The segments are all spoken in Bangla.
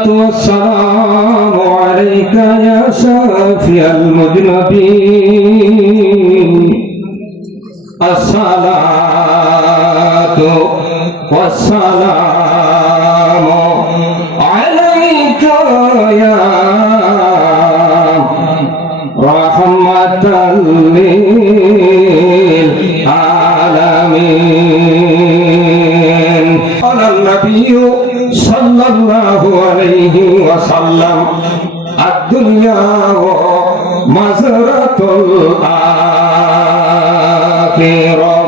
والسلام عليك يا شافي المذنبين الصلاة والسلام عليك يا رحمة للعالمين. قال النبي صلى الله عليه وسلم الدنيا مزرعة الآخرة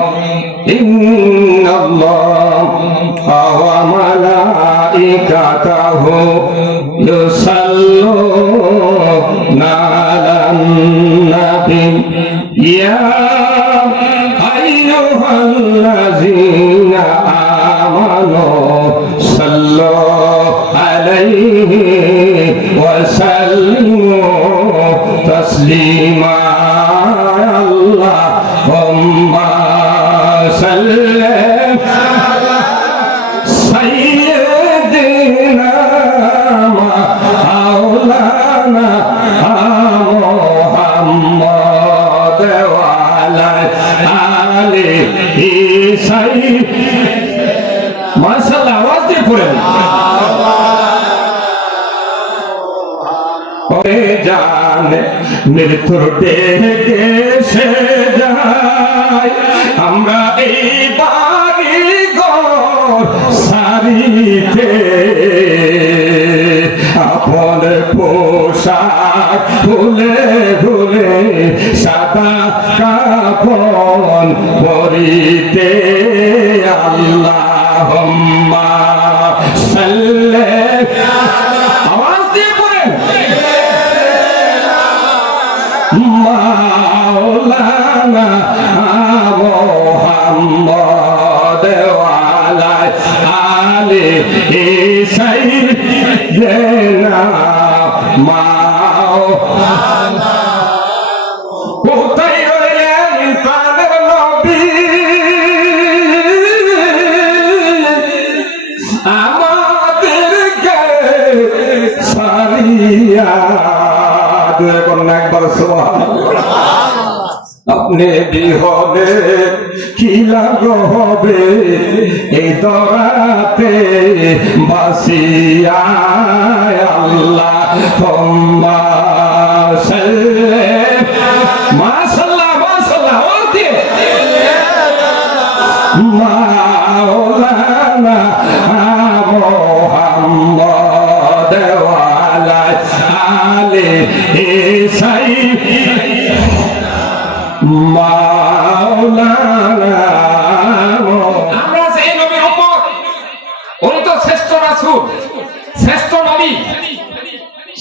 إن الله وملائكته يصلون على النبي يا أيها الذين آمنوا صلوا عليه وسلموا تسليما. اللهم صل على سيدنا مولانا محمد وعلى آله سيدنا মাশাআল্লাহ আওয়াজ দিয়ে পড়েন ওরে জান মৃত্যুর ডেকে সে যায় আমরা এই বাড়ি ঘর সারিতে আপন পোশাক খুলে খুলে সাদা কাফন পরিতে আল্লাহুম্মা সাল্লি আওয়াজ দিয়ে পড়েন মাওলানা মুহাম্মদ ওয়া আলা আলিহি সাইয়্যিদিনা মাওলানা কোথায় রইলেন প্রাণের নবী আমাদেরকে সারিয়া একবার সুবহানাল্লাহ। আপনি বিহনে কি লাগো হবে এই দরাতে বাসিয়া আল্লাহুম্মা সাল্লি মাশাআল্লাহ মাশাআল্লাহ ওতে মাওলানা মুহাম্মদ ওয়া আলা আলিহি মাওলানা। আমরা সেই নবীর উম্মত, উনি তো শ্রেষ্ঠ রাসূল, শ্রেষ্ঠ নবী।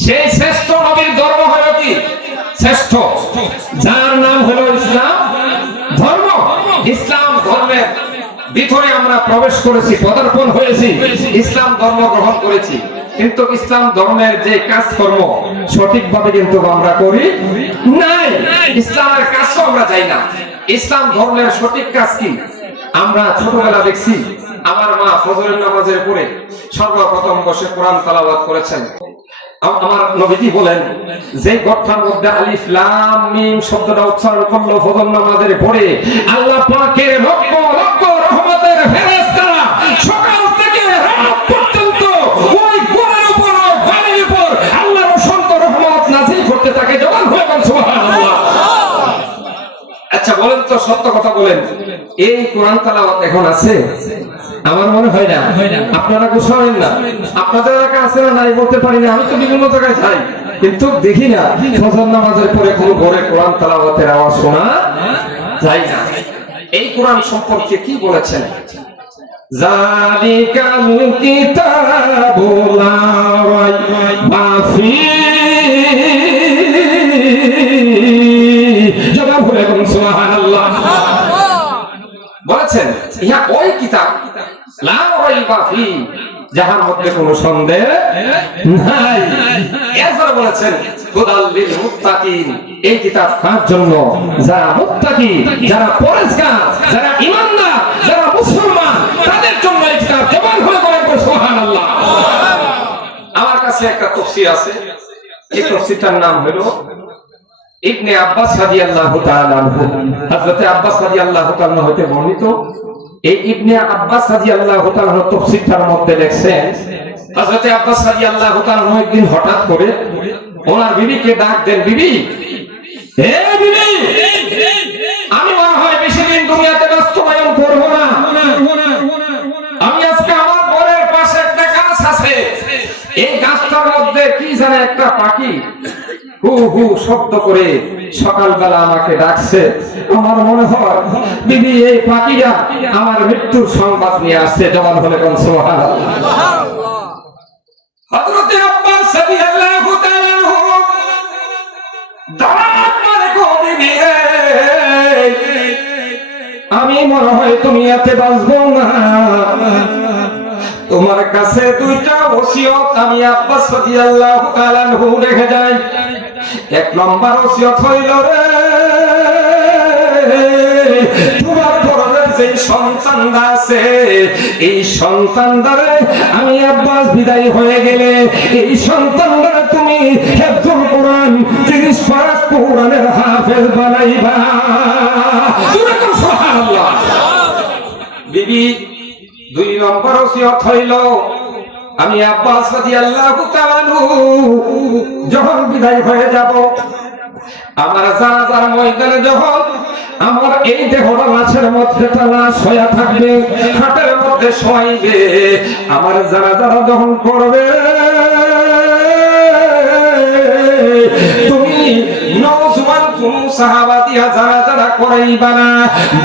সেই শ্রেষ্ঠ নবীর ধর্ম হলো কি? শ্রেষ্ঠ, যার নাম হলো ইসলাম ধর্ম। ইসলাম ধর্মের ভিতরে আমরা প্রবেশ করেছি, পদার্পণ হয়েছি, ইসলাম ধর্ম গ্রহণ করেছি। কিন্তু ইসলাম ধর্মের যে কাজকর্ম সঠিকভাবে কিন্তু আমরা করি নাই, ইসলামের কাজও আমরা যাই না। ইসলাম ধর্মের সঠিক কাজ কি? আমরা ছোটবেলা দেখছি আমার মা ফজরের নামাজের পরে সর্বপ্রথম বসে কোরআন তেলাওয়াত করেছেন। আমার নবীজি বলেন যে ঘরটার মধ্যে আলিফ লাম মিম শব্দটা উচ্চারণ করলো ফজর নামাজের পরে, আল্লাহ পাকের লক্ষ লক্ষ রহমতের ফেরেশতারা সকাল থেকে রাত পর্যন্ত ওই ঘরের উপর ওই বাড়ির উপর আল্লাহর অসংখ্য রহমত নাযিল করতে থাকে। জবান হয়ে বলেন সুবহানাল্লাহ। আচ্ছা বলেন তো, সত্য কথা বলেন, এই কোরআন তেলাওয়াত এখন আছে? আমার মনে হয় না। আপনারা গোসাবেন না, আপনাদের এলাকা আছে না নাই বলতে পারি না। আমি তো বিভিন্ন জায়গায় যাই, কিন্তু দেখি না ফজর নামাজের পরে কোন ঘরে কোরআন তেলাওয়াতের আওয়াজ শোনা যায় না। এই কোরআন সম্পর্কে কি বলেছেন? জালিকাল কিতাবু লা রাইবা ফীহি। জবাব হলে বলুন সুবহানাল্লাহ। বলেছেন ইহা ওই কিতাব লা রাইবা ফীহি, যাহার মধ্যে কোনো সন্দেহ নাই। এরপর বলেছেন হুদাল লিল মুত্তাকিন, এই কিতাব কার জন্য? যারা মুত্তাকি, যারা পরেজগার, যারা ঈমানদার, যারা মুসলমান, তাদের জন্য এই কিতাব। জবান খুলে বলেন সুবহানাল্লাহ। আমার কাছে একটা তাফসীর আছে, এই তাফসীরটার নাম হলো ইবনে আব্বাস রাদিয়াল্লাহু তাআলা আনহু। হযরত আব্বাস রাদিয়াল্লাহু তাআলা হতে বর্ণিত। এই ইবনে আব্বাস রাদিয়াল্লাহু তাআলা তাফসীরটার মধ্যে লেখছেন, হযরত আব্বাস রাদিয়াল্লাহু তাআলা একদিন হঠাৎ করে ওনার বিবিকে ডাক দেন, বিবি, হে বিবি, আমি মনে হয় বেশি দিন দুনিয়াতে বাস্তবায়ন করব না। আমি আজকে আমার ঘরের পাশে একটা গাছ আছে, এই গাছটার মধ্যে কি জানে একটা পাখি হু হু শব্দ করে সকালবেলা আমাকে ডাকছে। আমার মনে হয় বিবি এই পাখিটা আমার মৃত্যুর সংবাদ নিয়ে আসছে। জবান বলে কোন সুবহানাল্লাহ। হযরত আব্বাস রাদিয়াল্লাহু তাআলা আনহু ডাক মারে, গো বিবি রে, আমি মনে হয় দুনিয়াতে বাঁচবো না। তোমার কাছে দুইটা ওসিয়ত আমি আব্বাস রাদিয়াল্লাহু তাআলা আনহু রেখে যাই। এক নম্বর ওসিয়ত হইল রে, তোমার ঘরের যে সন্তানরা আছে এই সন্তানদারে আমি আব্বাস বিদায় হয়ে গেলে এই সন্তানদারে তুমি হেফজুল কোরআন 30 পারা কোরআনের হাফেজ বানাইবা। সুবহানাল্লাহ। বিবি দুই নম্বর ওসিয়ত হইল, আমি আব্বাস রাদিয়াল্লাহু তাআলা যখন বিদায় হয়ে যাব, আমার জানাজার ময়দানে যখন আমার এই দেহটা লাশের মধ্যে লাশ হয়ে থাকবে, খাটের মধ্যে শোয়াইবে, আমার জানাজারা যখন করবে তুমি নওজওয়ান কোন সাহাবা দিয়া জানাজা করাইবা না,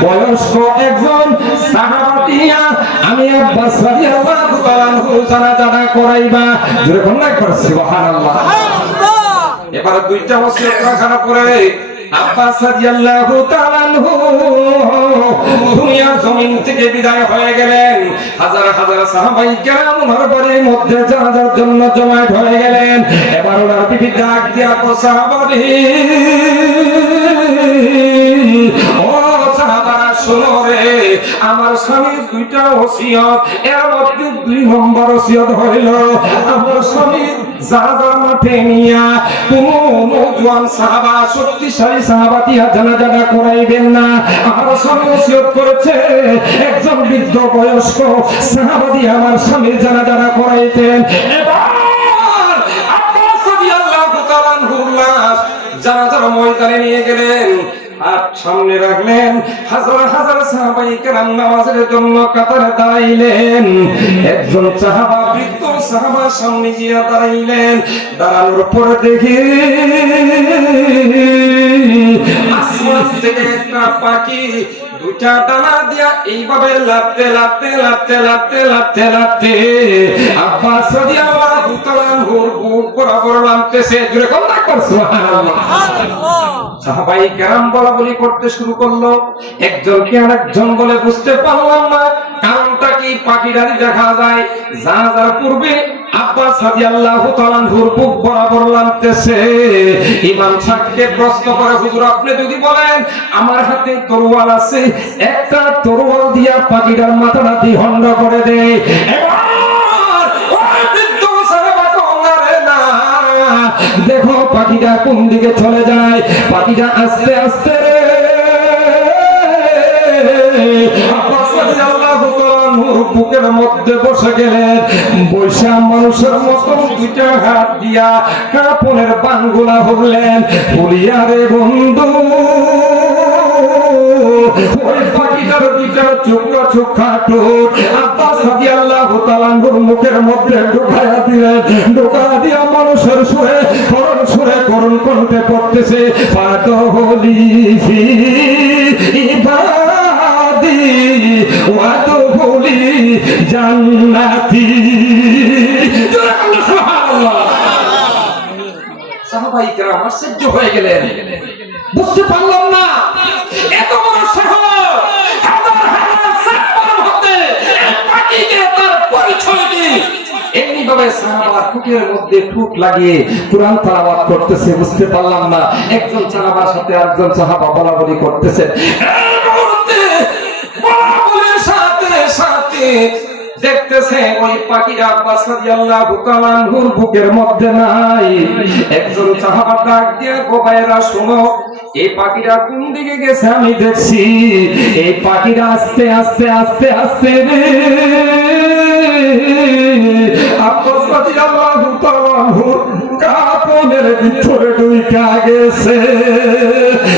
বয়স্ক একজন সাহাবা দিয়া আমি আব্বাস রাদিয়াল্লাহু তাআলা জানাজা করাইবা। জোরে বন্যা করছি সুবহানাল্লাহ। এবার দুইটা ওসিয়ত রাখার পরে আব্বাস রাদিয়াল্লাহু তাআলা দুনিয়ার জমিন থেকে বিদায় হয়ে গেলেন। হাজার হাজার সাহাবায়ে কেরাম ওনার বাড়ির মধ্যে জানাজার জন্য জমায়েত হয়ে গেলেন। এবার ওনার বিবি ডাক দিয়া কো, সাহাবারে, ও সাহাবারা শোনো রে, আমার স্বামীর দুইটা ওসিয়ত, এর মধ্যে 2 নম্বর ওসিয়ত হইল আমার স্বামীর জানাজার মাঠে নিয়া কোন নওজওয়ান সাহাবা, শক্তিশালী সাহাবা দিয়া জানাজা করাইবেন না। আমার স্বামী ওসিয়ত করেছে একজন বৃদ্ধ বয়স্ক সাহাবা দিয়া আমার স্বামীর জানাজা করাইতেন। এবার আব্বাস রাদিয়াল্লাহু তাআলা লাশ জানাজার ময়দানে নিয়ে গেলেন, আর সামনে রাখলেন। হাজার হাজার সাহাবায়ে কেরাম নামাজের জন্য কাতারে দাঁড়াইলেন। একজন সাহাবা, বৃদ্ধ সাহাবা সামনে গিয়ে দাঁড়াইলেন। দাঁড়ানোর পরে দেখি আসমান থেকে একটা পাখি দুটা ডানা দিয়া এইভাবে লাফতে লাফতে লাফতে লাফতে লাফতে লাফতে আব্বাস রাদিয়াল্লাহু তাআলা বুক বরাবর নামতেছে। জোরে কন্যা কর সুবহানাল্লাহ। সাহাবায়ে কেরাম বলাবলি করতে শুরু করলো, একজনকে আরেকজন বলে বুঝতে পারলাম না কারণটা কি। পাখিরানি দেখা যায় জানাজার পূর্বে আব্বাস রাদিয়াল্লাহু তাআলা বুক বরাবর নামতেছে। ইমাম সাহেবকে প্রশ্ন করে, হুজুর আপনি যদি বলেন আমার হাতে তরোয়াল আছে, একটা তরোয়াল দিয়া পাখিটার মাথাটা দ্বিখণ্ড করে দেয়। এবার ওই বৃদ্ধ সাহাবা কওনারে না, দেখো পাখিটা কোন দিকে চলে যায়। পাখিটা আস্তে আস্তে আব্বাস রাদিয়াল্লাহু তাআলা বুকের মধ্যে বসে গেলেন। বৈশা মানুষের মতন দুইটা হাত দিয়া কাপড়ের বানগুলা ভরলেন। বলিয়া রে বন্ধু, ওই পাখিটার দুইটা চোখা চোখা ঠোঁট আব্বাস রাদিয়াল্লাহু তাআলা মুখের মধ্যে ঢুকাইয়া দিলেন। ঢুকা দিয়া মানুষের সুরে করণ কণ্ঠে পড়তেছে, ফাদহলি ফি ইবাদি ওয়াদহুলি জান্নাতি। সুবহানাল্লাহ। সাহাবায়ে কেরাম আশ্চর্য হয়ে গেলেন, বুঝতে পারলাম না এত বড় সাহাবা, হাজার হাজার সাহাবার মধ্যে পাখিকে তার পরিচয় কি। এমনি ভাবে সাহাবার ঠুকের মধ্যে ঠুক লাগিয়ে কুরআন তেলাওয়াত করতেছে, বুঝতে পারলাম না একজন সাহাবার সাথে আরেকজন সাহাবা বলাবলি করতেছে। এই মুহূর্তে বলাবলির সাথে সাথে দেখতেছে ওই পাখিরা আব্বাস রাদিয়াল্লাহু তাআলা আনহুর বুকের মধ্যে নাই। একজন সাহাবা ডাক দিয়ে গোবায়েরা শোনো, এই পাখিরা কোন দিকে গেছে আমি দেখছি। এই পাখিরা আস্তে আস্তে আস্তে আস্তে আব্বাস রাদিয়াল্লাহু তাআলা আনহুর কাপড়ের ভিতরে ঢুকে গেছে।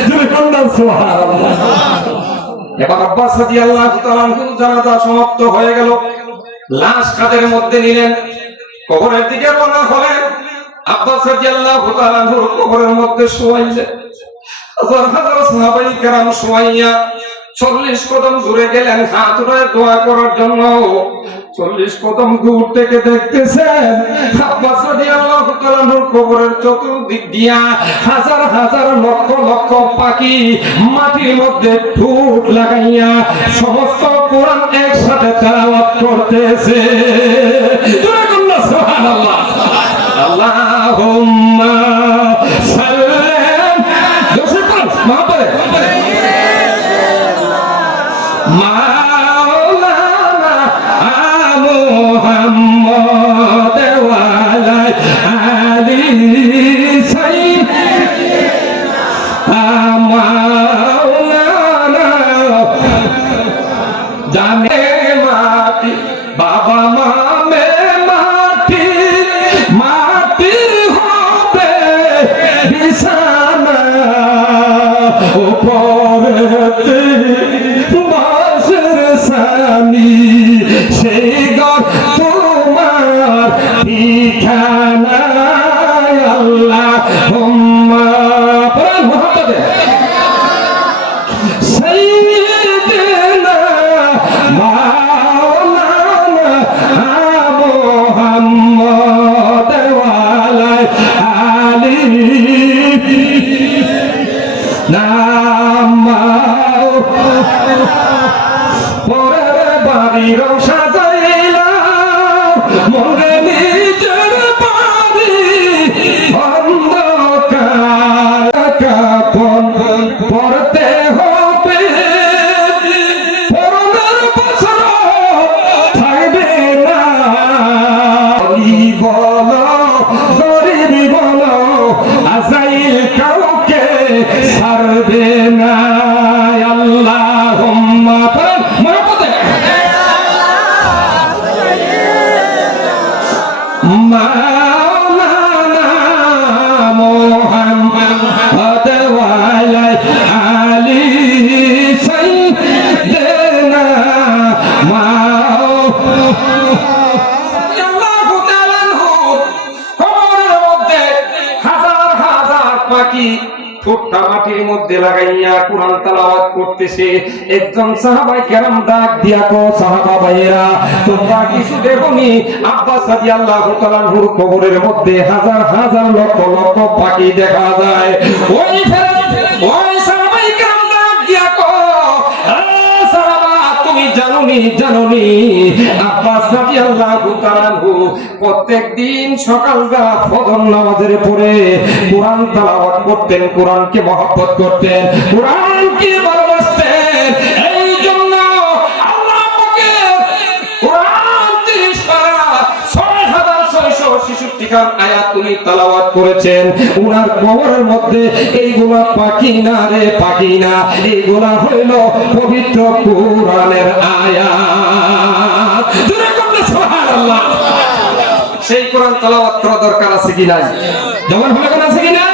তুমি কোনটা সুবহানাল্লাহ। এবার আব্বাস রাদিয়াল্লাহু তাআলা আনহুর জানাজা সমাপ্ত হয়ে গেল। লাশ কাঁধের মধ্যে নিলেন, কবরের দিকে রওনা হলেন। আব্বাস রাদিয়াল্লাহু তাআলা আনহুর কবরের মধ্যে শোয়াইলেন। হাজার হাজার সাহাবায়ে কেরাম শোয়াইয়া 40 কদম দূরে গেলেন হাত উঠায় দোয়া করার জন্য। 40 কদম দূর থেকে দেখতেছেন আব্বাস রাদিয়াল্লাহু তাআলা আনহুর কবরের চতুর্দিক দিয়া হাজার হাজার লক্ষ লক্ষ পাখি মাটির মধ্যে ঠোঁট লাগাইয়া সমস্ত কোরআন একসাথে তেলাওয়াত করতেছে। জোরে বলুন সুবহানাল্লাহ। আল্লাহুম্মা সাল্লি মাওলানা মুহাম্মদ ওয়া আলা আলি সাইয়্যিদিনা মাওলানা জানে মাটি বাবা মামে মাটি মাটির হবে বিছানা উপরেতে বাঁশের ছানি সেই ঘর তোমার ঠিকানা। আল্লাহুম্মা মুহাম্মদ সাইয়্যিদিনা মাওলানা মুহাম্মদ ওয়া আলা আলি নামাও পরের বাড়ির সাজাইলাম মনে নিজের বাড়ি অন্ধকার কাপন পরতে হবে পরনের বছর থাকবে না। বলো গরিব বলো আজাইল কাউকে ছাড়বে না। আল্লাহুম্মা মুহাম্মদ মাওলানা মুহাম্মদ ওয়া আলা আলি সাইয়্যিদিনা রাদিয়াল্লাহু তাআলা আনহু কবরের মধ্যে হাজার হাজার পাখি ঠোঁটটা মাটির মধ্যে লাগাইয়া কুরআন তেলাওয়াত করতেছে। একজন সাহাবায়ে কেরাম ডাক দিয়া কো সাহাবা ভাইরা তোমরা কিছু দেখোনি? আব্বাস রাদিয়াল্লাহু তাআলা আনহুর কবরের মধ্যে হাজার হাজার লক্ষ লক্ষ পাখি দেখা যায়। ওই সাহাবায়ে কেরাম ডাক দিয়া কো সাহাবা তুমি জানোনি আব্বাস রাদিয়াল্লাহু তাআলা আনহু প্রত্যেকদিন সকালবেলা ফজর নামাজের পরে কোরআন তেলাওয়াত করতেন, কোরআনকে মহব্বত করতেন, কোরআনকে ভালোবাসতেন। এই জন্য আল্লাহ পাকের কোরআন 30 পারা 6666 খান আয়াত উনি তেলাওয়াত করেছেন। উনার কবরের মধ্যে এইগুলা পাখি না রে পাখি না, এইগুলা হইল পবিত্র কোরআনের আয়াত। জোরে বলুন সুবহানাল্লাহ। সেই কোরআন তেলাওয়াত করা দরকার আছে কি নাই? যেমন হলে কোন আছে কি না?